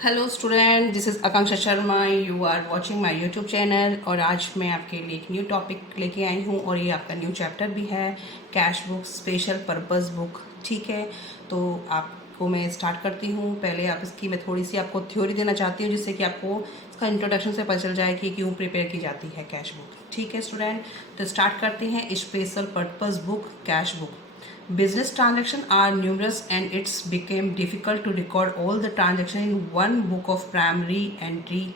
Hello student, this is Akanksha Sharma. You are watching my YouTube channel. और आज मैं आपके लिए एक न्यू टॉपिक लेके आई हूँ और ये आपका न्यू चैप्टर भी है, cash book special purpose book. ठीक है, तो आपको मैं स्टार्ट करती हूँ। पहले आप इसकी मैं थोड़ी सी आपको थ्योरी देना चाहती हूँ, जिससे कि आपको इसका इंट्रोडक्शन से पता चल जाए कि क्यों प्रिपेयर की जाती है कैश बुक। ठीक है स्टूडेंट, तो स्टार्ट करते हैं। Special purpose book cash book. Business transactions are numerous and it's became difficult to record all the transactions in one book of primary entry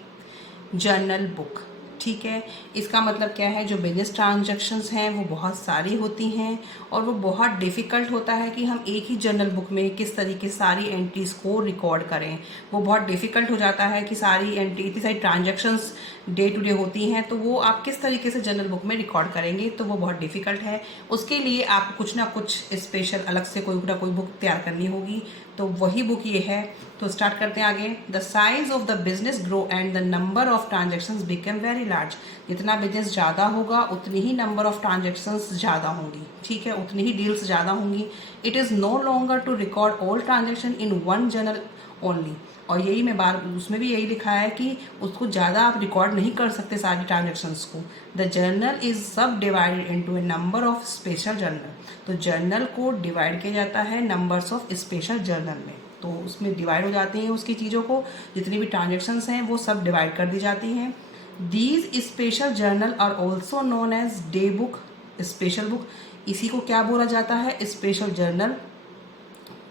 journal book। ठीक है, इसका मतलब क्या है, जो बिजनेस ट्रांजैक्शंस हैं वो बहुत सारी होती हैं और वो बहुत डिफ़िकल्ट होता है कि हम एक ही जर्नल बुक में किस तरीके सारी एंट्रीज़ को रिकॉर्ड करें। वो बहुत डिफ़िकल्ट हो जाता है कि सारी एंट्री, इतनी सारी ट्रांजैक्शंस डे टू डे होती हैं, तो वो आप किस तरीके से जर्नल बुक में रिकॉर्ड करेंगे, तो वो बहुत डिफ़िकल्ट है। उसके लिए आपको कुछ ना कुछ स्पेशल अलग से कोई ना कोई बुक तैयार करनी होगी, तो वही बुक ये है। तो स्टार्ट करते हैं आगे। The size of the business grow and the number of transactions become very large. जितना बिजनेस ज़्यादा होगा उतनी ही नंबर ऑफ ट्रांजेक्शन्स ज़्यादा होंगी। ठीक है, उतनी ही डील्स ज़्यादा होंगी। It is no longer to record all transaction in one journal only. और यही मैं बार उसमें भी यही लिखा है कि उसको ज़्यादा आप रिकॉर्ड नहीं कर सकते सारी ट्रांजेक्शन्स को। द जर्नल इज सब divided into A number of special journal. तो जर्नल को डिवाइड किया जाता है नंबर्स ऑफ स्पेशल जर्नल में, तो उसमें डिवाइड हो जाती हैं उसकी चीज़ों को, जितनी भी ट्रांजेक्शन्स हैं वो सब डिवाइड कर दी जाती हैं। These special journal are also known as day book, special book. इसी को क्या बोला जाता है, स्पेशल जर्नल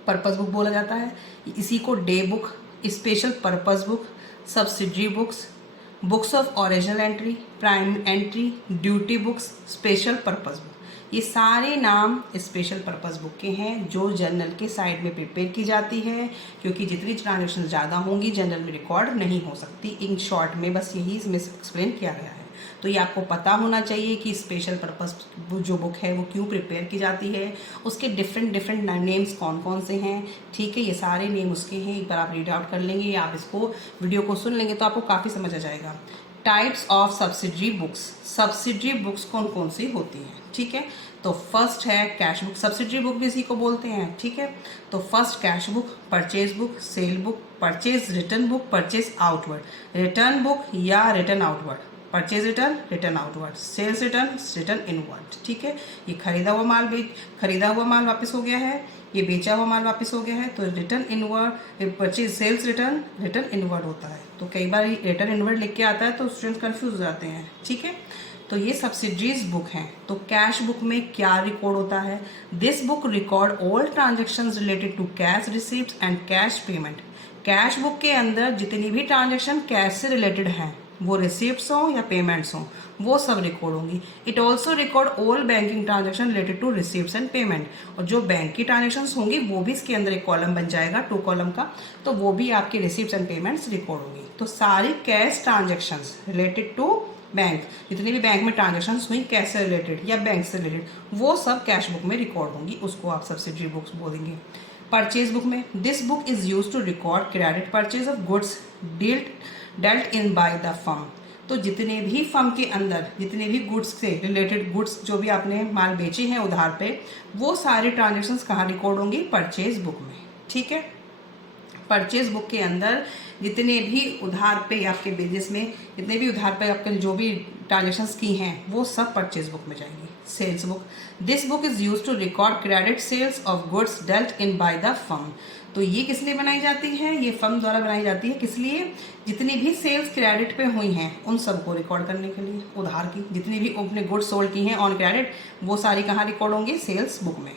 पर्पस बुक बोला जाता है। इसी को day book, special purpose book, subsidiary books, books of original entry, prime entry, duty books, special purpose book, ये सारे नाम स्पेशल पर्पस बुक के हैं, जो जर्नल के साइड में प्रिपेयर की जाती है, क्योंकि जितनी ट्रांजेक्शन ज़्यादा होंगी जर्नल में रिकॉर्ड नहीं हो सकती। इन शॉर्ट में बस यही इसमें एक्सप्लेन किया गया है। तो ये आपको पता होना चाहिए कि स्पेशल पर्पस जो बुक है वो क्यों प्रिपेयर की जाती है, उसके डिफरेंट नेम्स कौन कौन से हैं। ठीक है, ये सारे नेम उसके हैं, एक बार आप रीड आउट कर लेंगे, आप इसको वीडियो को सुन लेंगे तो आपको काफ़ी समझ आ जाएगा। Types of subsidiary books. Subsidiary books कौन कौन सी होती हैं, ठीक है। तो फर्स्ट है कैश बुक, सब्सिडरी बुक भी इसी को बोलते हैं। ठीक है, तो first cash book, purchase book, sale book, purchase return book, purchase outward, return book या return outward, purchase return, return outward, sales return, return inward. ठीक है, ये खरीदा हुआ माल वापस हो गया है, ये बेचा हुआ माल वापस हो गया है, तो return inward, purchase sales return, return inward होता है। तो कई बार रिटर्न इनवर्ड लिख के आता है तो स्टूडेंट कंफ्यूज हो जाते हैं। ठीक है, तो ये सब्सिडरीज बुक हैं। तो कैश बुक में क्या रिकॉर्ड होता है, this book record all transactions related to cash receipt and cash payment. Cash book के अंदर जितनी भी ट्रांजेक्शन कैश से रिलेटेड हैं, वो रिसिप्ट्स हों या पेमेंट्स हों, वो सब रिकॉर्ड होंगी। It also record all banking transaction related to receipts and payment. और जो बैंक की ट्रांजेक्शन होंगी वो भी इसके अंदर एक कॉलम बन जाएगा, 2 कॉलम का, तो वो भी आपके रिसिप्ट्स एंड पेमेंट्स रिकॉर्ड होंगी। तो सारी cash transaction related to bank, जितनी भी बैंक में ट्रांजेक्शन हुई कैश से रिलेटेड या बैंक से रिलेटेड, वो सब कैश बुक में रिकॉर्ड होंगी, उसको आप सब्सिडरी बुक्स बोलेंगे। परचेज बुक में, this book is use to record credit purchase of goods dealt in by the firm. तो जितने भी फर्म के अंदर जितने भी गुड्स से रिलेटेड, गुड्स जो भी आपने माल बेचे हैं उधार पे, वो सारे ट्रांजेक्शन्स कहाँ रिकॉर्ड होंगी, परचेज बुक में। ठीक है, परचेज बुक के अंदर जितने भी उधार पे आपके बिजनेस में जितने भी उधार पे आपके जो भी ट्रांजेक्शन्स की हैं वो सब परचेज बुक में जाएंगी। Sales book, this book is use to record credit sales of goods dealt in by the firm. तो ये किस लिए बनाई जाती है, ये फर्म द्वारा बनाई जाती है। किस लिए, जितनी भी सेल्स क्रेडिट पे हुई हैं उन सबको रिकॉर्ड करने के लिए। उधार की जितनी भी अपने गुड्स सोल्ड की हैं ऑन क्रेडिट, वो सारी कहाँ रिकॉर्ड होंगी, सेल्स बुक में।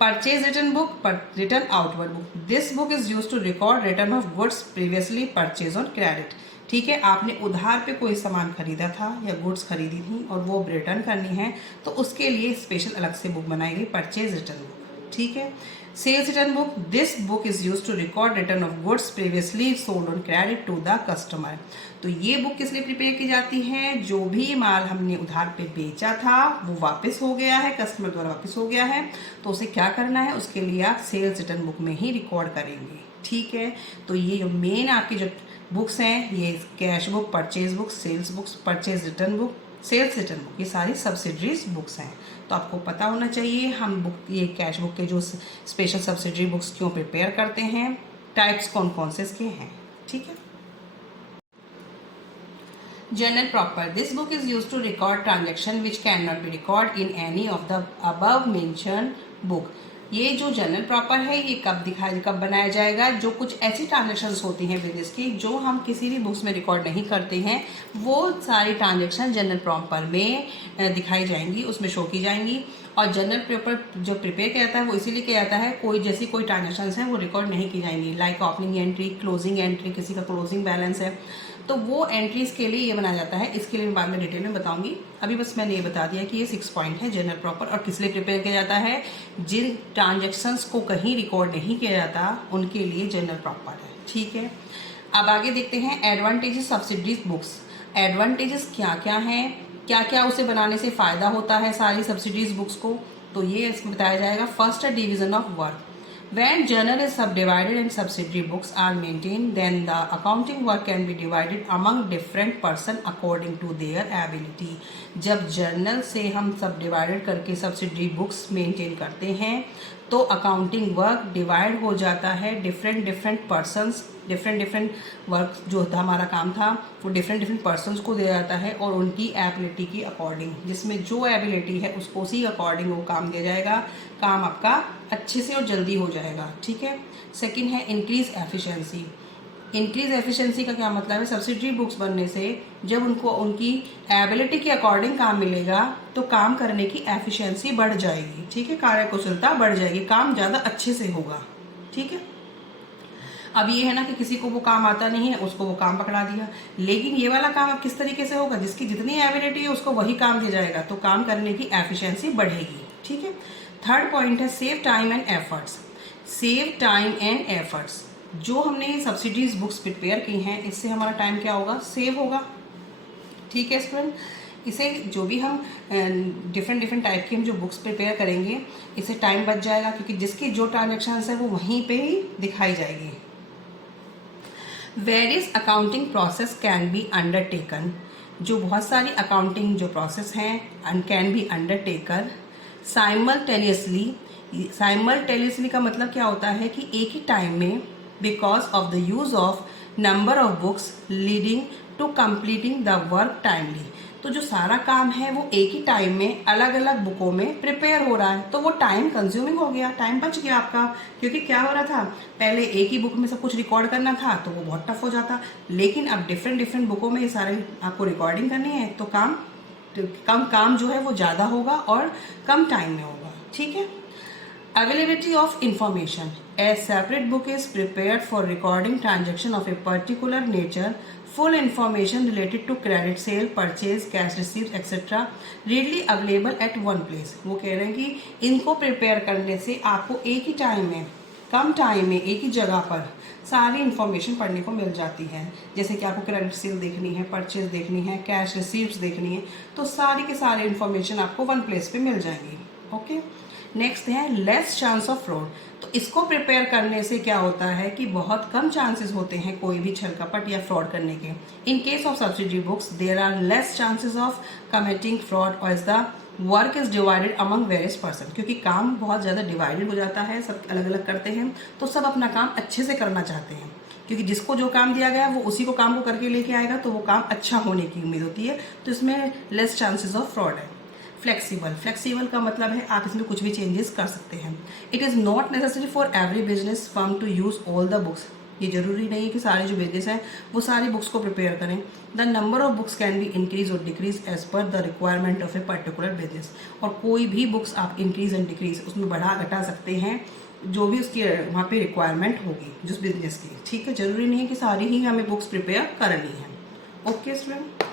Purchase return book, return outward book, this book is use to record return of goods previously purchase on credit. ठीक है, आपने उधार पे कोई सामान खरीदा था या गुड्स खरीदी थी और वो रिटर्न करनी है, तो उसके लिए स्पेशल अलग से बुक बनाई गई, परचेज रिटर्न बुक। ठीक है, sales return book, this book is use to record return of goods previously sold on credit to the customer. तो ये बुक किस लिए प्रिपेयर की जाती है, जो भी माल हमने उधार पे बेचा था वो वापस हो गया है, कस्टमर द्वारा वापस हो गया है, तो उसे क्या करना है, उसके लिए आप सेल्स रिटर्न बुक में ही रिकॉर्ड करेंगे। ठीक है, तो ये जो मेन आपकी जो बुक्स हैं, ये cash book, purchase book, sales books, purchase return book, sales return book, ये सारी सब्सिडरीज बुक्स हैं। तो आपको पता होना चाहिए हम बुक, ये कैश बुक के जो स्पेशल सब्सिडरी बुक्स क्यों प्रिपेयर करते हैं, टाइप्स कौन कौन से इसके हैं। ठीक है। Journal proper. This book is used to record transaction which cannot be recorded in any of the above mentioned book. ये जो जर्नल प्रॉपर है ये कब बनाया जाएगा, जो कुछ ऐसी ट्रांजेक्शन्स होती हैं बिजनेस की जो हम किसी भी बुक्स में रिकॉर्ड नहीं करते हैं, वो सारी ट्रांजेक्शन जर्नल प्रॉपर में दिखाई जाएंगी, उसमें शो की जाएंगी। और जर्नल पेपर जो प्रिपेयर किया जाता है वो इसीलिए किया जाता है, कोई ट्रांजेक्शन है वो रिकॉर्ड नहीं की जाएंगी, like opening entry, closing entry, किसी का क्लोजिंग बैलेंस है तो वो एंट्रीज के लिए ये बनाया जाता है। इसके लिए मैं बाद में डिटेल में बताऊंगी, अभी बस मैंने ये बता दिया कि ये 6 पॉइंट है जर्नल प्रॉपर। और किस लिए प्रिपेयर किया जाता है, जिन ट्रांजेक्शन्स को कहीं रिकॉर्ड नहीं किया जाता उनके लिए जर्नल प्रॉपर है, ठीक है। अब आगे देखते हैं एडवांटेजेस सब्सिडीज बुक्स। एडवांटेजेस क्या क्या हैं, क्या क्या उसे बनाने से फ़ायदा होता है सारी सब्सिडीज बुक्स को, तो ये इसमें बताया जाएगा। फर्स्ट है division of work. When journal is subdivided and subsidiary books are maintained, then the accounting work can be divided among different person according to their ability. जब जर्नल से हम सबडिवाइडेड करके सब्सिडरी बुक्स मेंटेन करते हैं तो accounting work divide हो जाता है डिफरेंट पर्सन्स, डिफरेंट वर्क जो था हमारा काम था वो डिफरेंट पर्सन्स को दिया जाता है और उनकी एबिलिटी की अकॉर्डिंग, जिसमें जो एबिलिटी है उसको उसी अकॉर्डिंग वो काम दिया जाएगा, काम आपका अच्छे से और जल्दी हो जाएगा, ठीक है। सेकंड है इंक्रीज एफिशिएंसी। इंक्रीज एफिशिएंसी का क्या मतलब है, सब्सिडरी बुक्स बनने से जब उनको उनकी एबिलिटी के अकॉर्डिंग काम मिलेगा तो काम करने की एफिशिएंसी बढ़ जाएगी, ठीक है, कार्यकुशलता बढ़ जाएगी, काम ज़्यादा अच्छे से होगा, ठीक है। अब ये है ना कि किसी को वो काम आता नहीं है उसको वो काम पकड़ा दिया, लेकिन ये वाला काम अब किस तरीके से होगा, जिसकी जितनी एबिलिटी है उसको वही काम दिया जाएगा तो काम करने की एफिशिएंसी बढ़ेगी, ठीक है। थर्ड पॉइंट है save time and efforts. Save time and efforts, जो हमने सब्सिडीज बुक्स प्रिपेयर की हैं इससे हमारा टाइम क्या होगा, सेव होगा, ठीक है स्टूडेंट। इसे जो भी हम डिफरेंट टाइप की हम जो बुक्स प्रिपेयर करेंगे इससे टाइम बच जाएगा, क्योंकि जिसकी जो ट्रांजेक्शन है वो वहीं पे ही दिखाई जाएगी। Various accounting process can be undertaken. जो बहुत सारी अकाउंटिंग जो प्रोसेस हैं can be undertaken simultaneously. Simultaneously का मतलब क्या होता है कि एक ही टाइम में, because of the use of number of books leading to completing the work timely. तो जो सारा काम है वो एक ही टाइम में अलग अलग बुकों में प्रिपेयर हो रहा है तो वो टाइम कंज्यूमिंग हो गया, टाइम बच गया आपका। क्योंकि क्या हो रहा था, पहले एक ही बुक में सब कुछ रिकॉर्ड करना था तो वो बहुत टफ हो जाता, लेकिन अब डिफरेंट बुकों में ये सारे आपको रिकॉर्डिंग करनी है तो काम जो है वो ज़्यादा होगा और कम टाइम में होगा, ठीक है। Availability of information. A separate book is prepared for recording transaction of a particular nature. Full information related to credit sale, purchase, cash receipts, etc. readily available at one place. वो कह रहे हैं कि इनको प्रिपेयर करने से आपको एक ही टाइम में, कम टाइम में, एक ही जगह पर सारी इन्फॉर्मेशन पढ़ने को मिल जाती है। जैसे कि आपको क्रेडिट सेल देखनी है, परचेज देखनी है, कैश रिसीप्ट्स देखनी है, तो सारी के सारे इन्फॉर्मेशन आपको वन प्लेस पे मिल जाएंगी, ओके। नेक्स्ट है लेस चांस ऑफ फ्रॉड। तो इसको प्रिपेयर करने से क्या होता है कि बहुत कम चांसेस होते हैं कोई भी छल कपट या फ्रॉड करने के। In case of subsidiary books there are less chances of committing fraud और the work is divided among various person. क्योंकि काम बहुत ज़्यादा डिवाइडेड हो जाता है, सब अलग अलग करते हैं तो सब अपना काम अच्छे से करना चाहते हैं, क्योंकि जिसको जो काम दिया गया वो उसी को काम को करके लेके आएगा तो वो काम अच्छा होने की उम्मीद होती है, तो इसमें लेस चांसेस ऑफ फ्रॉड है। फ्लेक्सिबल का मतलब है आप इसमें कुछ भी चेंजेस कर सकते हैं। It is not necessary for every business firm to use all the books. ये जरूरी नहीं है कि सारे जो बिजनेस हैं वो सारी बुक्स को प्रिपेयर करें। The number of books can be increase और decrease as per the requirement of a particular business. और कोई भी बुक्स आप इंक्रीज एंड डिक्रीज उसमें बढ़ा घटा सकते हैं जो भी उसकी वहाँ पे रिक्वायरमेंट होगी जिस बिजनेस की, ठीक है। जरूरी नहीं है कि सारी ही हमें बुक्स प्रिपेयर करनी है, ओके स्टूडेंट।